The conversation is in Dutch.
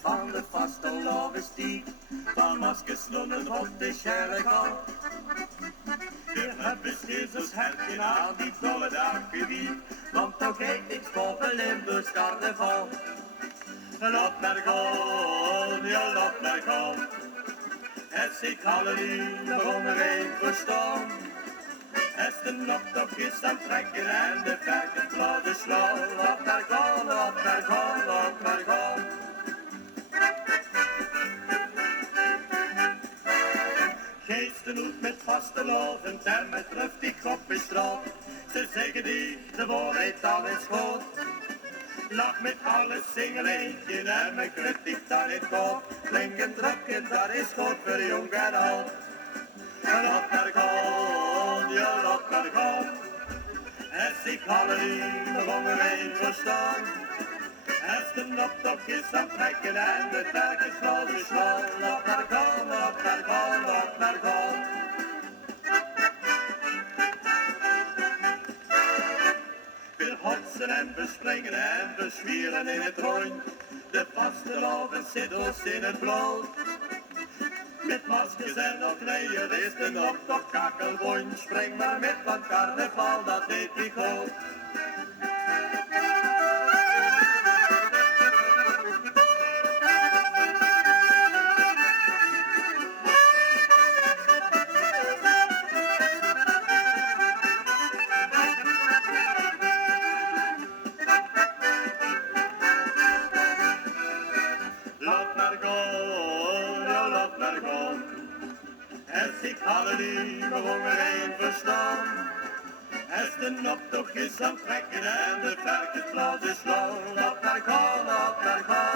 van de vastelovensstieg, van maskers noemen op de Sjerrekal. De hubbeskeers herken aan die dolle dakgebied, want toch heet niks boven Limburgs carnaval. Lot naar gaan, ja lot naar gaan, het zich halleluja begon er een verstaan. Als de noptocht is aan het trekken en de verken platen slaan, lot naar gaan, lot naar gaan, lot naar gaan. Geesten uit met vastelovend en met luchtig op de straat. Ze zeggen die de waarheid al in schoot. Lach met alles zingen eentje en met kritiek dan in het kop. Klinken drukken, dat is goed voor jong en oud. Lot naar gaan, ja lot naar gaan. Het zich halleluja begon er een verstaan. Als de noptocht is aan het trekken en de werken schouders slaan. Lot naar gaan, lot naar gaan, lot naar gaan. We hotsen en we springen en we zwieren in het rond. De vastelovend zit ons in het bloot. Met maskers en opleien is de noptocht kakelwoon. Spring maar met van carnaval, dat deed ik goed. Lot naar gaan, ja lot naar gaan. Het zich halleluja begon er een verstaan. Als de noptocht is aan het trekken en de verken platen slaan. Lot naar gaan, lot naar gaan.